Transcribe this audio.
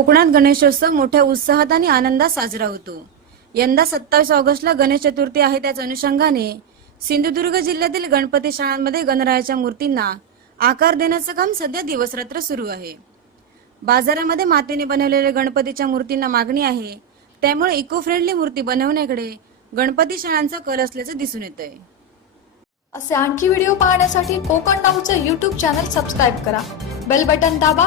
कोकणात गणेशोत्सव मोठ्या उत्साहात आणि आनंदात साजरा होतो. यंदा सत्तावीस ऑगस्टला गणेश चतुर्थी आहे त्याच अनुषंगाने सिंधुदुर्ग जिल्ह्यातील गणपती शाळांमध्ये गणरायाच्या मूर्तींना आकार देण्याचं काम सध्या दिवसरात्र सुरू आहे. बाजारामध्ये मातीने बनवलेल्या गणपतीच्या मूर्तींना मागणी आहे. त्यामुळे इको फ्रेंडली मूर्ती बनवण्याकडे गणपती शाळांचा कल असल्याचं दिसून येत आहे असे आणखी व्हिडिओ पाहण्यासाठी कोकण नाऊचं यूट्यूब चॅनल सबस्क्राईब करा. बेल बटन दाबा.